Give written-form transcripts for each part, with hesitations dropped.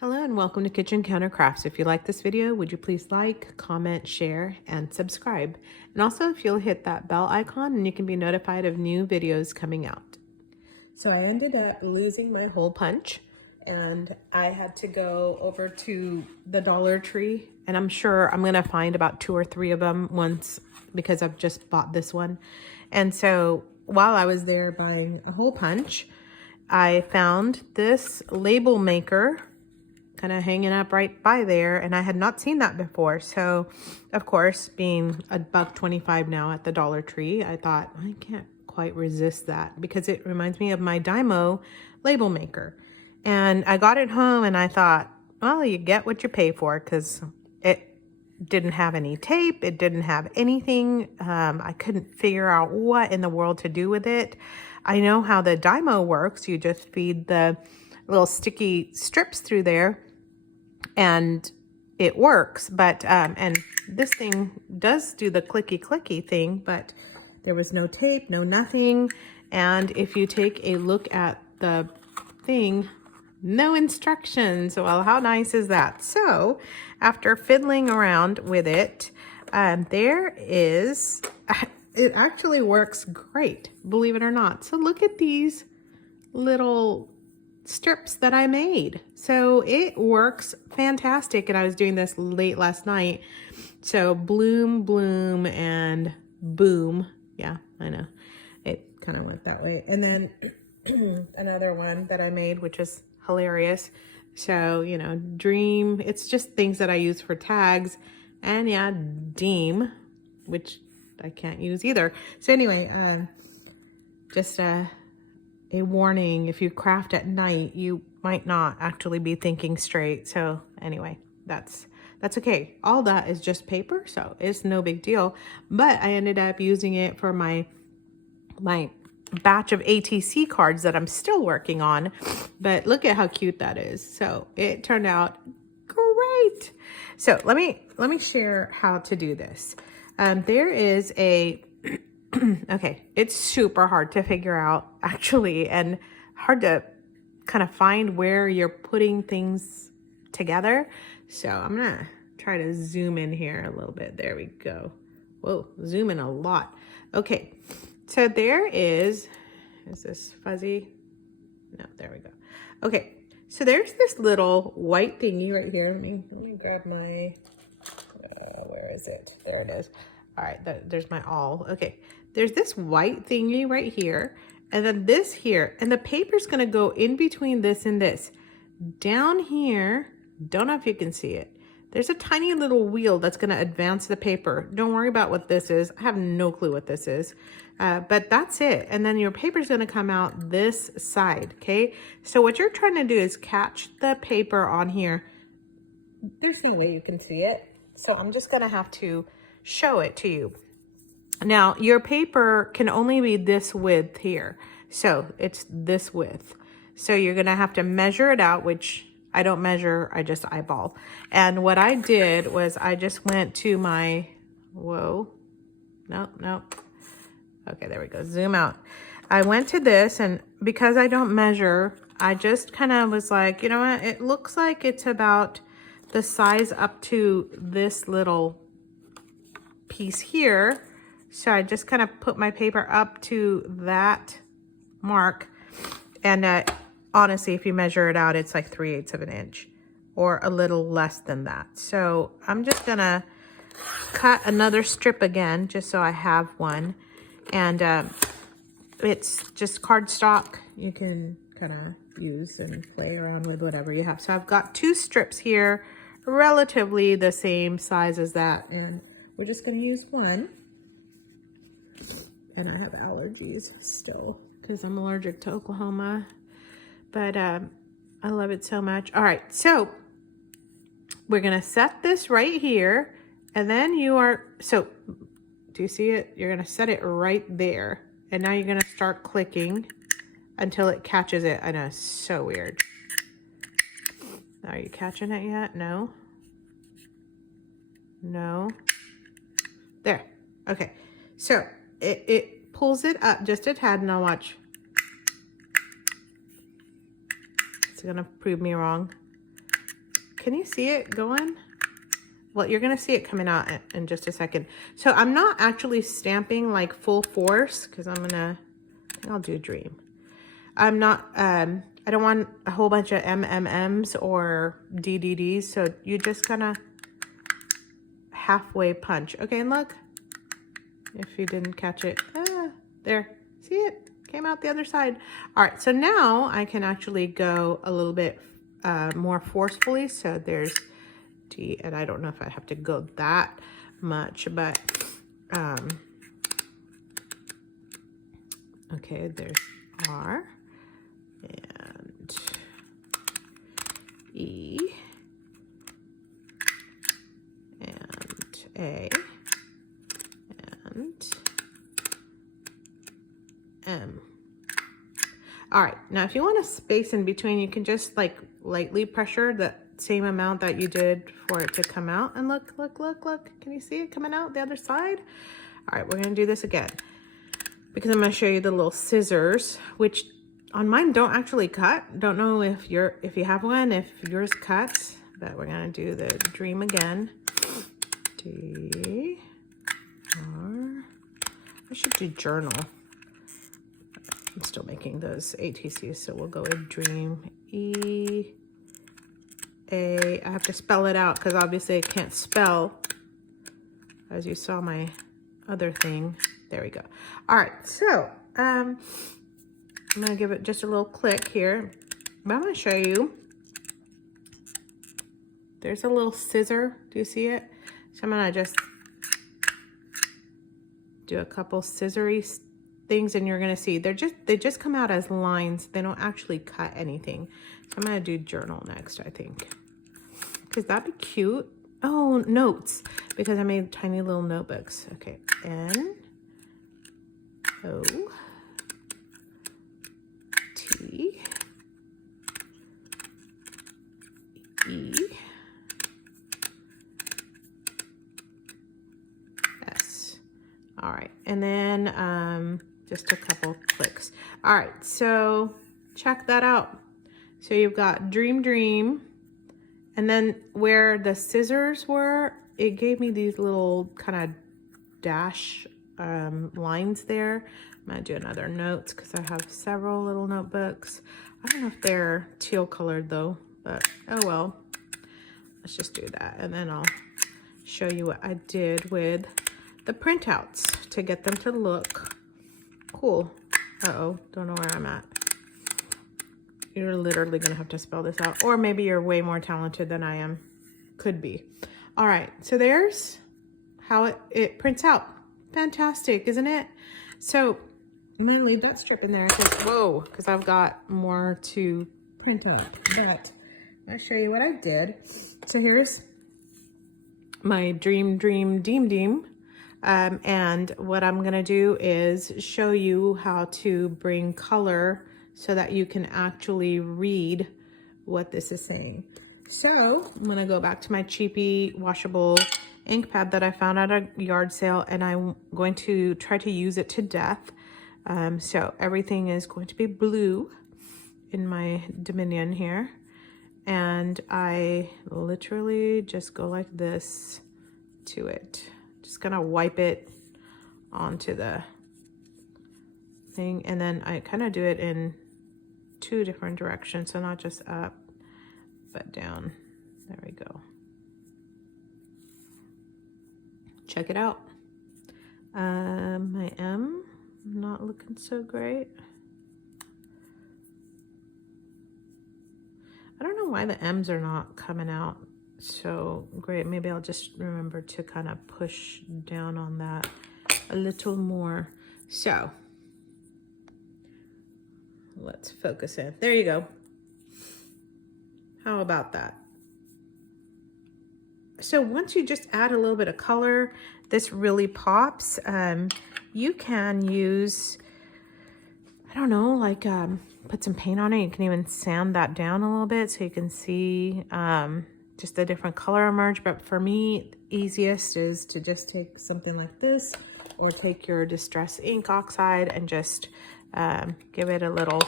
Hello and welcome to Kitchen Counter Crafts. If you like this video, would you please like, comment, share, and subscribe? And also if you'll hit that bell icon and you can be notified of new videos coming out. So I ended up losing my hole punch and I had to go over to the Dollar Tree, and I'm sure I'm gonna find about 2 or 3 of them once because I've just bought this one. And so while I was there buying a hole punch, I found this label maker kind of hanging up right by there, and I had not seen that before. So of course, being $1.25 now at the Dollar Tree, I thought I can't quite resist that because it reminds me of my Dymo label maker. And I got it home and I thought, well, you get what you pay for, because it didn't have any tape, it didn't have anything. I couldn't figure out what in the world to do with it. I know how the Dymo works. You just feed the little sticky strips through there and it works, but and this thing does do the clicky thing, but there was no tape, no nothing. And if you take a look at the thing, no instructions. Well, how nice is that? So after fiddling around with it, there is, it actually works great, believe it or not. So look at these little strips that I made. So it works fantastic. And I was doing this late last night. So bloom, bloom, and boom. Yeah, I know. It kind of went that way. And then another one that I made, which is hilarious. So, you know, dream. It's just things that I use for tags. And yeah, deem, which I can't use either. So anyway, just a warning: if you craft at night, you might not actually be thinking straight. So anyway, that's okay. All that is just paper, so it's no big deal. But I ended up using it for my batch of ATC cards that I'm still working on. But look at how cute that is. So it turned out great. So let me share how to do this. There is a okay, it's super hard to figure out actually, and hard to kind of find where you're putting things together. So I'm gonna try to zoom in here a little bit. There we go. Whoa, zoom in a lot. Okay, so there is this fuzzy? No, there we go. Okay, so there's this little white thingy right here. Let me grab my, where is it? There it is. All right, there's my awl. Okay, there's this white thingy right here, and then this here, and the paper's gonna go in between this and this. Down here, don't know if you can see it, there's a tiny little wheel that's gonna advance the paper. Don't worry about what this is. I have no clue what this is, but that's it. And then your paper's gonna come out this side, okay? So what you're trying to do is catch the paper on here. There's no way you can see it, so I'm just gonna have to show it to you. Now, your paper can only be this width here. So it's this width. So you're gonna have to measure it out, which I don't measure, I just eyeball. And what I did was I just went to my, whoa, nope. Okay, there we go, zoom out. I went to this, and because I don't measure, I just kind of was like, you know what, it looks like it's about the size up to this little piece here. So I just kind of put my paper up to that mark, and honestly, if you measure it out, it's like 3/8 of an inch or a little less than that. So I'm just gonna cut another strip again, just so I have one. And it's just cardstock. You can kind of use and play around with whatever you have. So I've got 2 strips here, relatively the same size as that, and we're just gonna use one. And I have allergies still because I'm allergic to Oklahoma, but I love it so much. All right, so we're gonna set this right here, and then so do you see it? You're gonna set it right there, and now you're gonna start clicking until it catches it. I know, it's so weird. Are you catching it yet? No. There. Okay, so it pulls it up just a tad. Now watch. It's gonna prove me wrong. can you see it going? Well, you're going to see it coming out in just a second. So I'm not actually stamping like full force because I'll do Dream. I'm not, I don't want a whole bunch of MMMs or DDDs. So you just kind of halfway punch. Okay, and look, if you didn't catch it, there, see it? Came out the other side. All right, so now I can actually go a little bit more forcefully. So there's D, and I don't know if I have to go that much, but okay, there's R and E and A and M. All right, now if you want a space in between, you can just like lightly pressure the same amount that you did for it to come out. And look, look, look, look. Can you see it coming out the other side? All right, we're gonna do this again because I'm gonna show you the little scissors, which on mine don't actually cut. Don't know if you have one, if yours cuts, but we're gonna do the Dream again. D, R, I should do Journal. I'm still making those ATCs, so we'll go with Dream. E, A, I have to spell it out because obviously I can't spell, as you saw my other thing. There we go. All right, so I'm gonna give it just a little click here. But I'm gonna show you. There's a little scissor. Do you see it? So I'm gonna just do a couple scissory things, and you're gonna see they just come out as lines. They don't actually cut anything. So I'm gonna do Journal next, I think, because that'd be cute. Oh, notes, because I made tiny little notebooks. Okay, N O T E S. All right, and then just a couple clicks. All right, so check that out. So you've got Dream Dream, and then where the scissors were, it gave me these little kind of dash lines there. I'm gonna do another notes because I have several little notebooks. I don't know if they're teal colored though, but oh well. Let's just do that, and then I'll show you what I did with the printouts to get them to look cool. Uh-oh, don't know where I'm at. You're literally gonna have to spell this out, or maybe you're way more talented than I am. Could be. All right, so there's how it prints out. Fantastic, isn't it? So I'm gonna leave that strip in there because I've got more to print up, but I'll show you what I did. So here's my Dream Deem. And what I'm gonna do is show you how to bring color so that you can actually read what this is saying. So I'm gonna go back to my cheapy washable ink pad that I found at a yard sale, and I'm going to try to use it to death. So everything is going to be blue in my Dominion here. And I literally just go like this to it. Just gonna wipe it onto the thing, and then I kind of do it in two different directions, so not just up but down. There we go. Check it out. My M not looking so great. I don't know why the M's are not coming out so great. Maybe I'll just remember to kind of push down on that a little more. So let's focus in. There you go. How about that? So once you just add a little bit of color, this really pops. You can use, I don't know, like put some paint on it. You can even sand that down a little bit so you can see just a different color emerge. But for me, easiest is to just take something like this, or take your Distress ink oxide and just give it a little,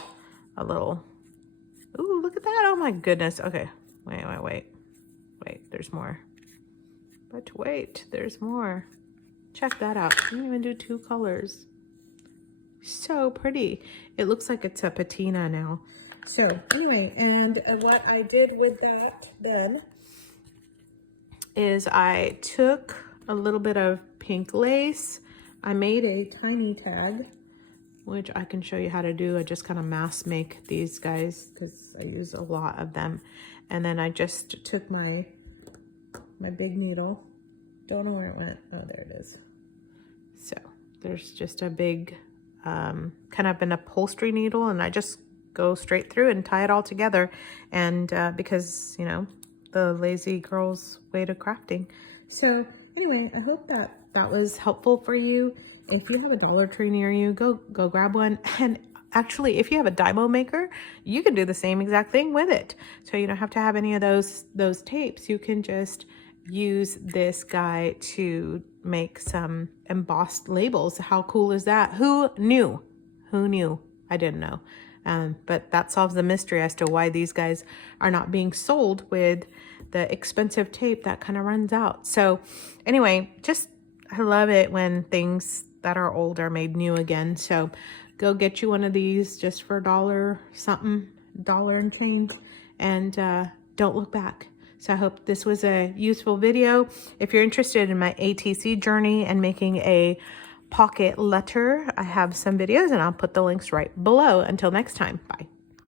ooh, look at that. Oh my goodness. Okay, wait. there's more. But wait, there's more. Check that out. You can even do 2 colors. So pretty. It looks like it's a patina now. So anyway, and what I did with that then is I took a little bit of pink lace. I made a tiny tag, which I can show you how to do. I just kind of mass make these guys because I use a lot of them. And then I just took my big needle. Don't know where it went. Oh, there it is. So there's just a big kind of an upholstery needle, and I just go straight through and tie it all together. And because, you know, the lazy girl's way to crafting. So anyway, I hope that was helpful for you. If you have a Dollar Tree near you, go grab one. And actually, if you have a Dymo maker, you can do the same exact thing with it. So you don't have to have any of those tapes. You can just use this guy to make some embossed labels. How cool is that? Who knew? Who knew? I didn't know. But that solves the mystery as to why these guys are not being sold with the expensive tape that kind of runs out. So anyway, I love it when things that are old are made new again. So go get you one of these just for $1 something, $1 and change, and don't look back. So I hope this was a useful video. If you're interested in my ATC journey and making a pocket letter, I have some videos and I'll put the links right below. Until next time, bye.